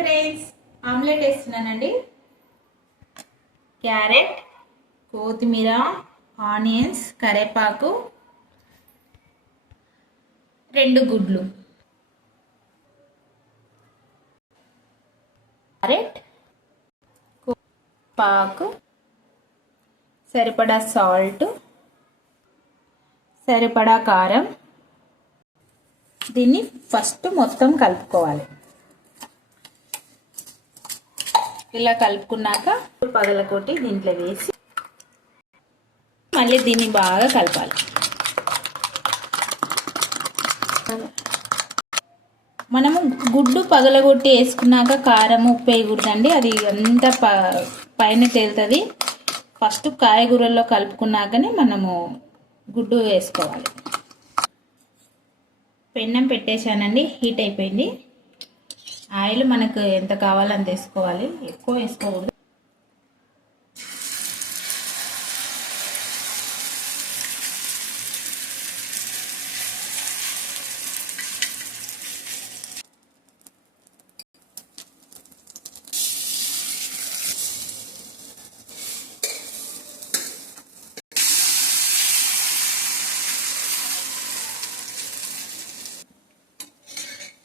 Friends, omelette వేస్తున్నానండి. Carrot, కొత్తిమీర, onions, కరివేపాకు, 2 గుడ్లు. క్యారెట్, పాకు, సరిపడా సాల్ట్, సరిపడా కారం. దీన్ని ఫస్ట్ మొత్తం కలుపుకోవాలి. ఇలా కలుపుకున్నాక పగలకొట్టి దీంట్లో వేసి మళ్ళీ దీన్ని బాగా కలపాలి. మనము గుడ్డు పగలగొట్టి వేసుకున్నాక కారం, ఉప్పు వేయకూడదండి. అది అంతా పైన తేలుతుంది. ఫస్ట్ కాయగూరల్లో కలుపుకున్నాకనే మనము గుడ్డు వేసుకోవాలి. పెన్నం పెట్టేశానండి, హీట్ అయిపోయింది. ఆయిల్ మనకు ఎంత కావాలో అంత వేసుకోవాలి, ఎక్కువ వేసుకోకూడదు.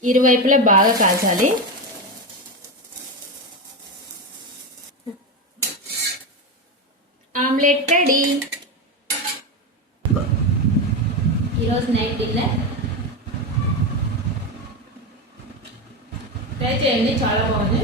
ఇరువైపులా బాగా కాల్చాలి. Omelette ready. ఈరోజు నైట్ డిన్నర్. ట్రై చేయండి, చాలా బాగుంది.